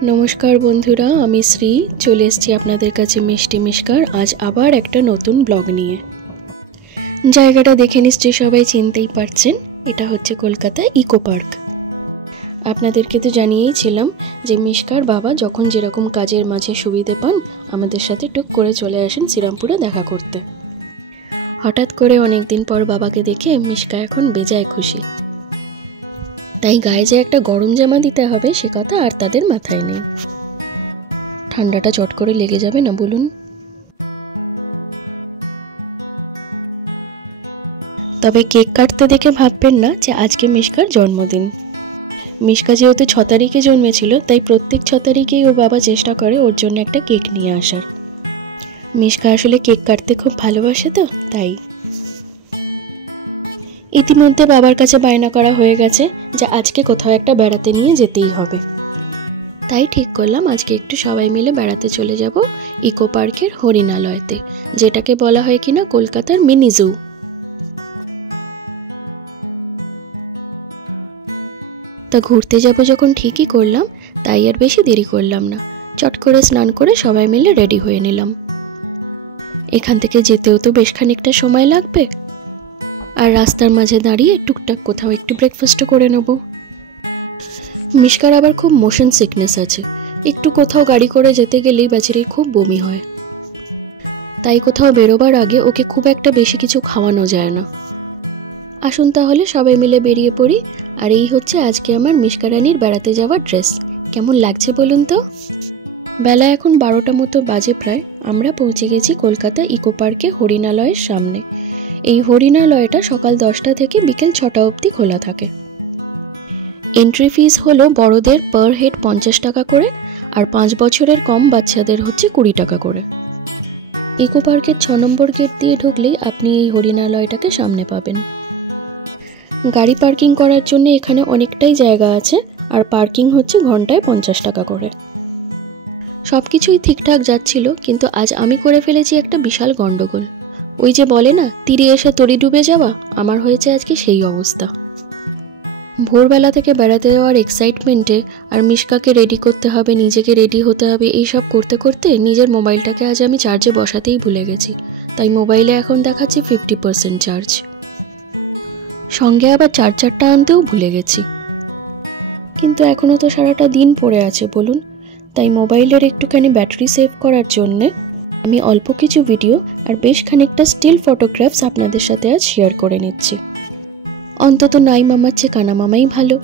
नमस्कार बंधुरा आमी श्री चले एसेছি আপনাদের কাছে মিষ্টি মিষ্কার आज আবার একটা নতুন ব্লগ নিয়ে। জায়গাটা দেখে নিশ্চয়ই সবাই চিনতেই পারছেন, এটা হচ্ছে কলকাতা ইকো পার্ক। আপনাদেরকে তো জানিয়েই ছিলাম যে মিষ্কার বাবা যখন যেরকম কাজের মাঝে সুবিধে পান আমাদের সাথে টুক করে চলে আসেন শ্রীরামপুরে দেখা করতে। হঠাৎ করে অনেক দিন পর বাবাকে দেখে মিষ্কা এখন বেজায় খুশি। তাই গায়ে যে একটা গরম জামা দিতে হবে সে কথা আর তাদের মাথায় নেই। ঠান্ডাটা চট করে লেগে যাবে না বলুন? তবে কেক কাটতে দেখে ভাববেন না যে আজকে মিষ্কার জন্মদিন। মিষ্কা যেহেতু 6 তারিখে জন্মেছিল তাই প্রত্যেক 6 তারিখেই ওর বাবা চেষ্টা করে ওর জন্য একটা কেক নিয়ে আসার। মিষ্কা আসলে কেক কাটতে খুব ভালোবাসে তো তাই। ইতিমধ্যে বাবার কাছে বায়না করা হয়ে গেছে যে আজকে কোথাও একটা বেড়াতে নিয়ে যেতেই হবে। তাই ঠিক করলাম আজকে একটু সবাই মিলে বেড়াতে চলে যাব ইকো পার্কের হরিণালয়তে, যেটাকে বলা হয় কিনা কলকাতার মিনি জু। তা ঘুরতে যাব যখন ঠিকই করলাম তাই আর বেশি দেরি করলাম না, চট করে স্নান করে সবাই মিলে রেডি হয়ে নিলাম। এখান থেকে যেতেও তো বেশ খানিকটা সময় লাগবে, আর রাস্তার মাঝে দাঁড়িয়ে টুকটাক কোথাও একটু ব্রেকফাস্টও করে নেব। মিষ্কার আবার খুব মোশন সিকনেস আছে, একটু কোথাও গাড়ি করে যেতে গেলেই বেচারির খুব বমি হয়। তাই কোথাও বেরোবার আগে ওকে খুব একটা বেশি কিছু খাওয়ানো যায় না। আসুন তাহলে সবাই মিলে বেরিয়ে পড়ি। আর এই হচ্ছে আজকে আমার মিষ্কা রানীর বেড়াতে যাওয়ার ড্রেস। কেমন লাগছে বলুন তো? বেলা এখন 12টা মতো বাজে প্রায়। আমরা পৌঁছে গেছি কলকাতা ইকো পার্কে হরিণালয়ের সামনে। এই হরিণালয়টা সকাল 10টা থেকে বিকেল 6টা অবধি খোলা থাকে। এন্ট্রি ফিস হলো বড়দের পার হেড 50 টাকা করে, আর 5 বছরের কম বাচ্চাদের হচ্ছে 20 টাকা করে। ইকো পার্কের 6 নম্বর গেট দিয়ে ঢুকলেই আপনি এই হরিণালয়টাকে সামনে পাবেন। গাড়ি পার্কিং করার জন্য এখানে অনেকটাই জায়গা আছে, আর পার্কিং হচ্ছে ঘন্টায় 50 টাকা করে। সব কিছুই ঠিকঠাক যাচ্ছিল, কিন্তু আজ আমি করে ফেলেছি একটা বিশাল গন্ডগোল। ওই যে বলে না তীরে এসে তরি ডুবে যাওয়া, আমার হয়েছে আজকে সেই অবস্থা। ভোরবেলা থেকে বেড়াতে যাওয়ার এক্সাইটমেন্টে আর মিষ্কাকে রেডি করতে হবে, নিজেকে রেডি হতে হবে, এইসব করতে করতে নিজের মোবাইলটাকে আজ আমি চার্জে বসাতেই ভুলে গেছি। তাই মোবাইলে এখন দেখাচ্ছে 50% চার্জ। সঙ্গে আবার চার্জারটা আনতেও ভুলে গেছি। কিন্তু এখনও তো সারাটা দিন পড়ে আছে বলুন। তাই মোবাইলের একটুখানি ব্যাটারি সেভ করার জন্যে আমি অল্প কিছু ভিডিও আর বেশ খানিকটা স্টিল ফটোগ্রাফস আপনাদের সাথে আজ শেয়ার করে নিচ্ছি। অন্তত নাই মামার চেয়ে কানা মামাই ভালো।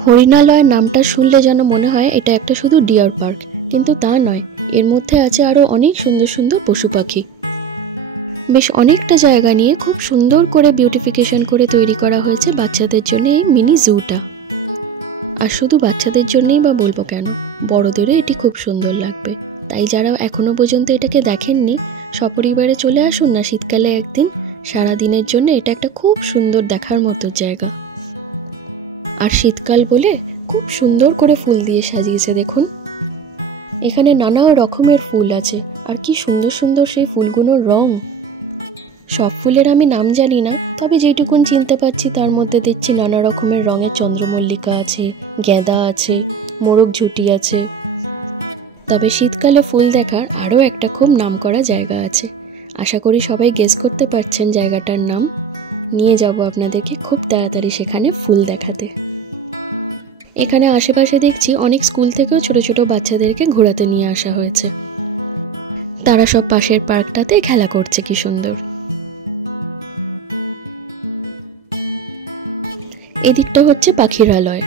হরিণালয় নামটা শুনলে যেন মনে হয় এটা একটা শুধু ডিয়ার পার্ক, কিন্তু তা নয়। এর মধ্যে আছে আরও অনেক সুন্দর সুন্দর পশু পাখি। বেশ অনেকটা জায়গা নিয়ে খুব সুন্দর করে বিউটিফিকেশন করে তৈরি করা হয়েছে বাচ্চাদের জন্য এই মিনি জুটা। আর শুধু বাচ্চাদের জন্যই বা বলবো কেন, বড়দেরও এটি খুব সুন্দর লাগবে। তাই যারা এখনো পর্যন্ত এটাকে দেখেননি সপরিবারে চলে আসুন না শীতকালে একদিন। সারা দিনের জন্য এটা একটা খুব সুন্দর দেখার মতো জায়গা। আর শীতকাল বলে খুব সুন্দর করে ফুল দিয়ে সাজিয়েছে দেখুন। এখানে নানা রকমের ফুল আছে, আর কি সুন্দর সুন্দর সেই ফুলগুলোর রং। সব ফুলের আমি নাম জানি না, তবে যেটুকুন চিনতে পারছি তার মধ্যে দেখছি নানা রকমের রঙের চন্দ্রমল্লিকা আছে, গেঁদা আছে, মোরগ ঝুঁটি আছে। তবে শীতকালে ফুল দেখার আরও একটা খুব নামকরা জায়গা আছে। আশা করি সবাই গেস করতে পারছেন জায়গাটার নাম। নিয়ে যাব আপনাদেরকে খুব তাড়াতাড়ি সেখানে ফুল দেখাতে। এখানে আশেপাশে দেখছি অনেক স্কুল থেকেও ছোট ছোট বাচ্চাদেরকে ঘোরাতে নিয়ে আসা হয়েছে। তারা সব পাশের পার্কটাতে খেলা করছে কি সুন্দর। এদিকটা হচ্ছে পাখিরালয়,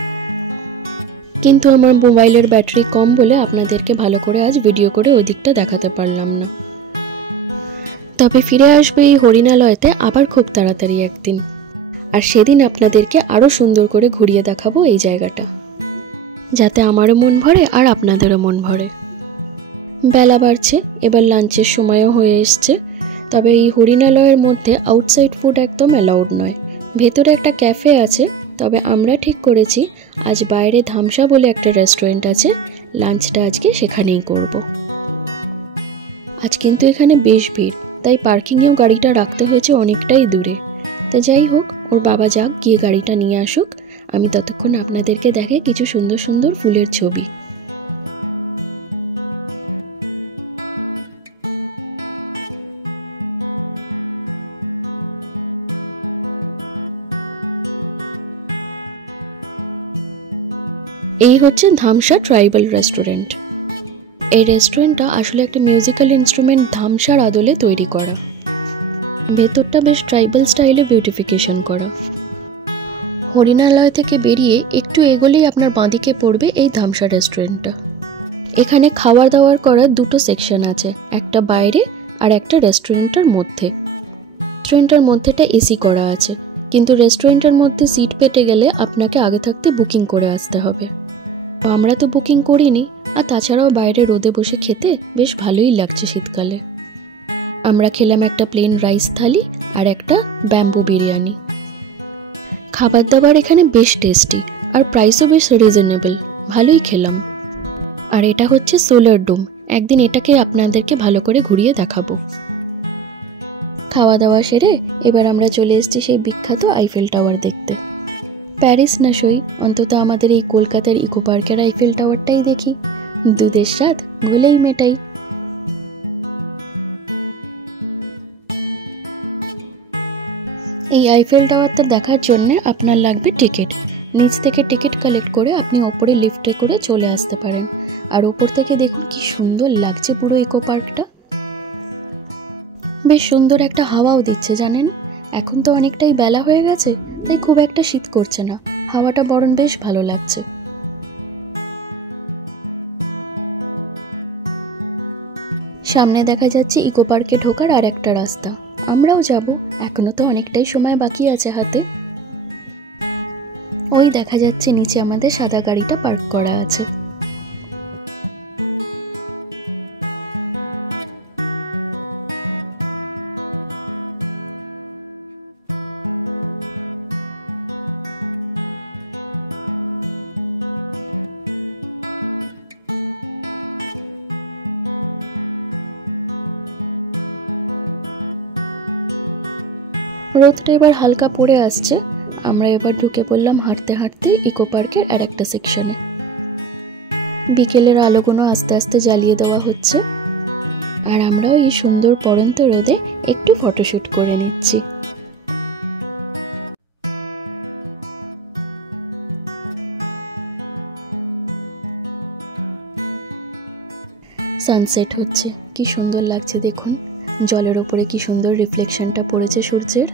কিন্তু আমার মোবাইলের ব্যাটারি কম বলে আপনাদেরকে ভালো করে আজ ভিডিও করে ওই দিকটা দেখাতে পারলাম না। তবে ফিরে আসবে এই হরিণালয়তে আবার খুব তাড়াতাড়ি একদিন, আর সেদিন আপনাদেরকে আরও সুন্দর করে ঘুরিয়ে দেখাবো এই জায়গাটা, যাতে আমারও মন ভরে আর আপনাদেরও মন ভরে। বেলা বাড়ছে, এবার লাঞ্চের সময়ও হয়ে এসছে। তবে এই হরিণালয়ের মধ্যে আউটসাইড ফুড একদম অ্যালাউড নয়। ভেতরে একটা ক্যাফে আছে, তবে আমরা ঠিক করেছি আজ বাইরে ধামসা বলে একটা রেস্টুরেন্ট আছে, লাঞ্চটা আজকে সেখানেই করব। আজ কিন্তু এখানে বেশ ভিড়, তাই পার্কিংয়েও গাড়িটা রাখতে হয়েছে অনেকটাই দূরে। তা যাই হোক, ওর বাবা যাক, গিয়ে গাড়িটা নিয়ে আসুক। আমি ততক্ষণ আপনাদেরকে দেখাই কিছু সুন্দর সুন্দর ফুলের ছবি। এই হচ্ছে ধামসা ট্রাইবাল রেস্টুরেন্ট। এই রেস্টুরেন্টটা আসলে একটা মিউজিক্যাল ইনস্ট্রুমেন্ট ধামসার আদলে তৈরি করা। ভেতরটা বেশ ট্রাইবাল স্টাইলে বিউটিফিকেশন করা। হরিণালয় থেকে বেরিয়ে একটু এগোলেই আপনার বাঁদিকে পড়বে এই ধামসা রেস্টুরেন্টটা। এখানে খাওয়ার দাওয়ার করার দুটো সেকশন আছে, একটা বাইরে আর একটা রেস্টুরেন্টের মধ্যে। রেস্টুরেন্টের মধ্যেটা এসি করা আছে, কিন্তু রেস্টুরেন্টের মধ্যে সিট পেতে গেলে আপনাকে আগে থাকতে বুকিং করে আসতে হবে। আমরা তো বুকিং করিনি, আর তাছাড়াও বাইরে রোদে বসে খেতে বেশ ভালোই লাগছে শীতকালে। আমরা খেলাম একটা প্লেন রাইস থালি আর একটা ব্যাম্বু বিরিয়ানি। খাবার দাবার এখানে বেশ টেস্টি আর প্রাইসও বেশ রিজনেবল, ভালোই খেলাম। আর এটা হচ্ছে সোলার ডোম, একদিন এটাকে আপনাদেরকে ভালো করে ঘুরিয়ে দেখাবো। খাওয়া দাওয়া সেরে এবার আমরা চলে এসেছি সেই বিখ্যাত আইফেল টাওয়ার দেখতে। প্যারিস না সই, অন্তত আমাদের এই কলকাতার ইকো পার্কের আইফেল টাওয়ারটাই দেখি, দুধের স্বাদ গোলেই মেটাই। এই আইফেল টাওয়ারটা দেখার জন্য আপনার লাগবে টিকিট। নিচ থেকে টিকিট কালেক্ট করে আপনি ওপরে লিফটে করে চলে আসতে পারেন। আর ওপর থেকে দেখুন কি সুন্দর লাগছে পুরো ইকো পার্কটা। বেশ সুন্দর একটা হাওয়াও দিচ্ছে জানেন। এখন তো অনেকটাই বেলা হয়ে গেছে, তাই খুব একটা শীত করছে না, হাওয়াটা বরং বেশ ভালো লাগছে। সামনে দেখা যাচ্ছে ইকো পার্কে ঢোকার আর একটা রাস্তা, আমরাও যাব, এখনো তো অনেকটাই সময় বাকি আছে হাতে। ওই দেখা যাচ্ছে নিচে আমাদের সাদা গাড়িটা পার্ক করা আছে। রোদটা এবার হালকা পড়ে আসছে, আমরা এবার ঢুকে পড়লাম হাঁটতে হাঁটতে ইকো পার্কের আর একটা সেকশনে। বিকেলের আলোগুলো আস্তে আস্তে জ্বালিয়ে দেওয়া হচ্ছে, আর আমরাও এই সুন্দর পড়ন্ত রোদে একটু ফটোশ্যুট করে নিচ্ছি। সানসেট হচ্ছে, কি সুন্দর লাগছে দেখুন, জলের ওপরে কি সুন্দর রিফ্লেকশনটা পড়েছে সূর্যের।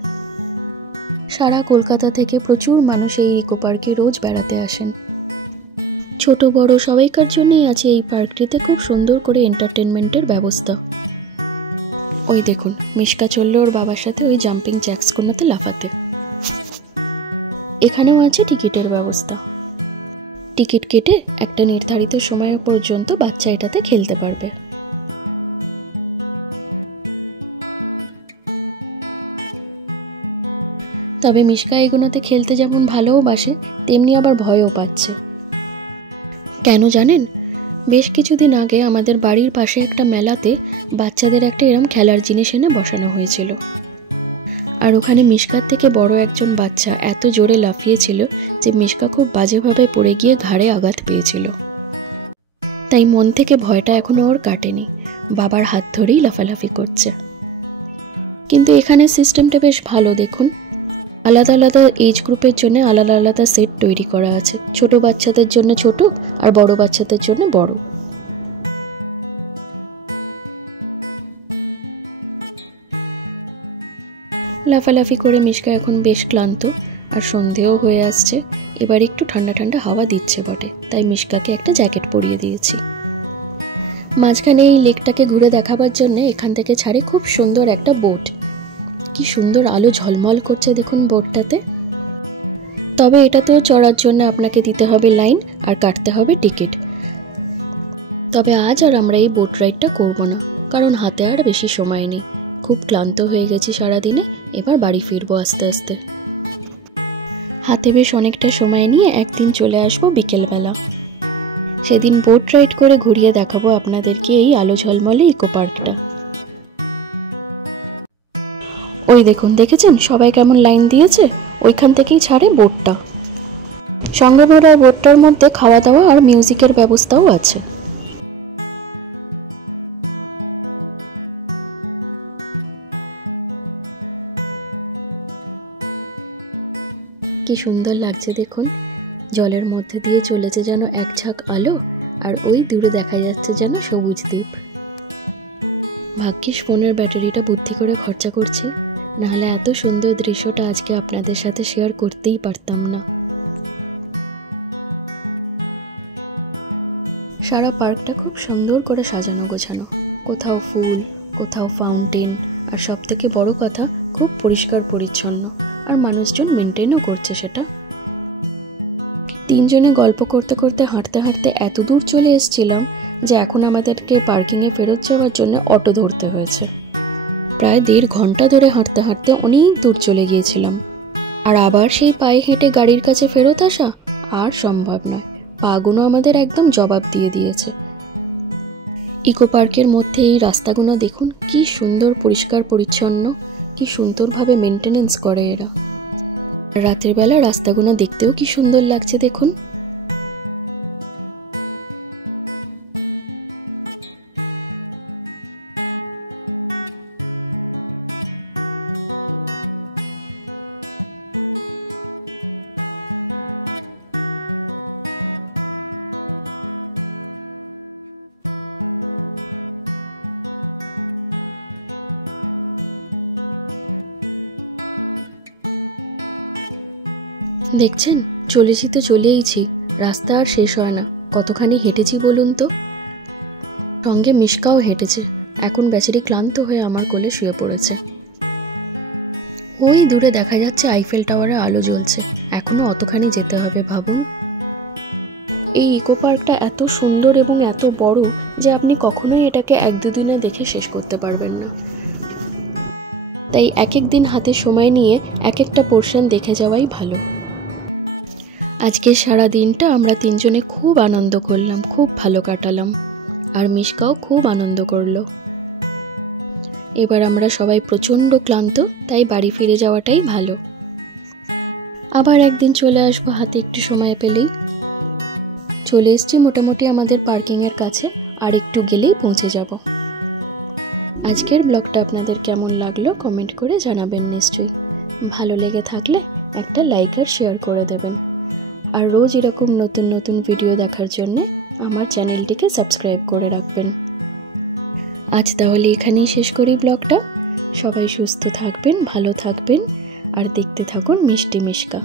সারা কলকাতা থেকে প্রচুর মানুষ এই ইকো পার্কে রোজ বেড়াতে আসেন। ছোট বড় সবাইকার জন্যই আছে এই পার্কটিতে খুব সুন্দর করে এন্টারটেনমেন্টের ব্যবস্থা। ওই দেখুন মিশকা চলল ওর বাবার সাথে ওই জাম্পিং জ্যাক্সগুলোতে লাফাতে। এখানেও আছে টিকিটের ব্যবস্থা। টিকিট কেটে একটা নির্ধারিত সময় পর্যন্ত বাচ্চা এটাতে খেলতে পারবে। তবে মিশকা এগুলোতে খেলতে যেমন ভালোবাসে, তেমনি আবার ভয়ও পাচ্ছে। কেন জানেন, বেশ কিছুদিন আগে আমাদের বাড়ির পাশে একটা মেলাতে বাচ্চাদের একটা এরম খেলার জিনিস এনে বসানো হয়েছিল, আর ওখানে মিশকার থেকে বড় একজন বাচ্চা এত জোরে লাফিয়েছিল যে মিশকা খুব বাজেভাবে পড়ে গিয়ে ঘাড়ে আঘাত পেয়েছিল। তাই মন থেকে ভয়টা এখনো ওর কাটেনি, বাবার হাত ধরেই লাফালাফি করছে। কিন্তু এখানে সিস্টেমটা বেশ ভালো দেখুন, আলাদা আলাদা এজ গ্রুপের জন্য আলাদা আলাদা সেট তৈরি করা আছে, ছোট বাচ্চাদের জন্য ছোট আর বড় বাচ্চাদের জন্য বড়। লাফালাফি করে মিশকা এখন বেশ ক্লান্ত, আর সন্ধেও হয়ে আসছে। এবার একটু ঠান্ডা ঠান্ডা হাওয়া দিচ্ছে বটে, তাই মিশকাকে একটা জ্যাকেট পরিয়ে দিয়েছি। মাঝখানে এই লেকটাকে ঘুরে দেখাবার জন্য এখান থেকে ছাড়ে খুব সুন্দর একটা বোট। কি সুন্দর আলো ঝলমল করছে দেখুন বোটটাতে। তবে এটাতেও চড়ার জন্য আপনাকে দিতে হবে লাইন আর কাটতে হবে টিকিট। তবে আজ আর আমরা এই বোট রাইডটা করব না, কারণ হাতে আর বেশি সময় নেই, খুব ক্লান্ত হয়ে গেছি সারাদিনে, এবার বাড়ি ফিরবো আস্তে আস্তে। হাতে বেশ অনেকটা সময় নিয়ে একদিন চলে আসবো বিকেলবেলা, সেদিন বোট রাইড করে ঘুরিয়ে দেখাবো আপনাদেরকে এই আলো ঝলমলে ইকো পার্কটা। ওই দেখুন, দেখেছেন সবাই কেমন লাইন দিয়েছে, ওইখান থেকেই ছাড়ে বোটটা। সঙ্গমেরা বোটটার মধ্যে খাওয়া দাওয়া আর মিউজিকের ব্যবস্থাও আছে। কি সুন্দর লাগছে দেখুন, জলের মধ্যে দিয়ে চলেছে যেন এক ঝাঁক আলো, আর ওই দূরে দেখা যাচ্ছে যেন সবুজ দ্বীপ। ভাগ্যিস ফোনের ব্যাটারিটা বুদ্ধি করে খরচা করছি, নাহলে এত সুন্দর দৃশ্যটা আজকে আপনাদের সাথে শেয়ার করতেই পারতাম না। সারা পার্কটা খুব সুন্দর করে সাজানো গোছানো, কোথাও ফুল, কোথাও ফাউন্টেন, আর সব থেকে বড় কথা খুব পরিষ্কার পরিচ্ছন্ন, আর মানুষজন মেনটেনও করছে সেটা। তিনজনে গল্প করতে করতে হাঁটতে হাঁটতে এত দূর চলে এসেছিলাম যে এখন আমাদেরকে পার্কিংয়ে ফেরত যাওয়ার জন্য অটো ধরতে হয়েছে। প্রায় 1.5 ঘন্টা ধরে হাঁটতে হাঁটতে অনেক দূর চলে গিয়েছিলাম, আর আবার সেই পায়ে হেঁটে গাড়ির কাছে ফেরত আসা আর সম্ভব নয়। পাগুলো আমাদের একদম জবাব দিয়ে দিয়েছে। ইকো পার্কের মধ্যে এই রাস্তাগুলো দেখুন, কি সুন্দর পরিষ্কার পরিচ্ছন্ন, কি সুন্দরভাবে মেনটেনেন্স করে এরা। রাতের বেলা রাস্তাগুলো দেখতেও কি সুন্দর লাগছে দেখুন। দেখছেন, চলেছি তো চলেইছি, রাস্তা আর শেষ হয় না। কতখানি হেঁটেছি বলুন তো। সঙ্গে মিশকাও হেঁটেছে। এখন বেচারি ক্লান্ত হয়ে আমার কোলে শুয়ে পড়েছে। ওই দূরে দেখা যাচ্ছে আইফেল টাওয়ারে আলো জ্বলছে। এখনো অতখানি যেতে হবে ভাবুন। এই ইকো পার্কটা এত সুন্দর এবং এত বড় যে আপনি কখনোই এটাকে 1-2 দিনে দেখে শেষ করতে পারবেন না। তাই এক এক দিন হাতে সময় নিয়ে এক একটা পোর্শন দেখে যাওয়াই ভালো। আজকে সারা দিনটা আমরা তিনজনে খুব আনন্দ করলাম, খুব ভালো কাটালাম, আর মিশকাও খুব আনন্দ করলো। এবার আমরা সবাই প্রচণ্ড ক্লান্ত, তাই বাড়ি ফিরে যাওয়াটাই ভালো। আবার একদিন চলে আসবো হাতে একটু সময় পেলেই। চলে এসছি মোটামুটি আমাদের পার্কিংয়ের কাছে, আর একটু গেলেই পৌঁছে যাব। আজকের ব্লগটা আপনাদের কেমন লাগলো কমেন্ট করে জানাবেন নিশ্চয়ই। ভালো লেগে থাকলে একটা লাইক আর শেয়ার করে দেবেন। আর রোজ এরকম নতুন নতুন ভিডিও দেখার জন্যে আমার চ্যানেলটিকে সাবস্ক্রাইব করে রাখবেন। আজ তাহলে এখানেই শেষ করি ব্লগটা। সবাই সুস্থ থাকবেন, ভালো থাকবেন, আর দেখতে থাকুন মিষ্টি মিশকা।